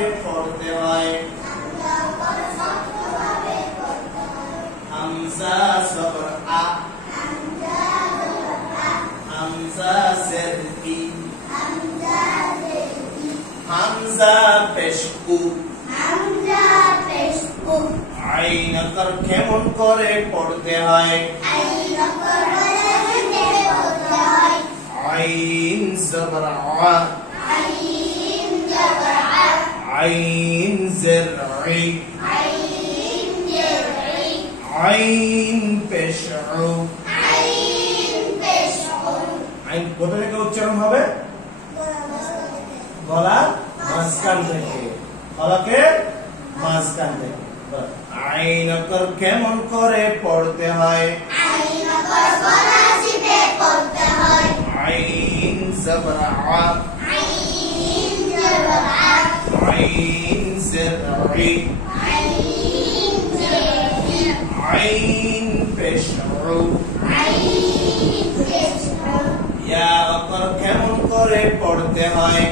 ভাবে পড়তে হয় হামজা জবর আ হামজা জের ই হামজা পেশ উ আইন কর কেমন করে পড়তে হয় আইন জবর আ আইন জের ই আইন পেশ উ আইন কোথা থেকে উচ্চারণ হবে গলার মাঝখান থেকে গলাকে মাঝখান থেকে আইন কর কেমন করে পড়তে হয় আইন জবর আ আইন জের ই আইন পেশ উ ইয়া কর কেমন করে পড়তে হয়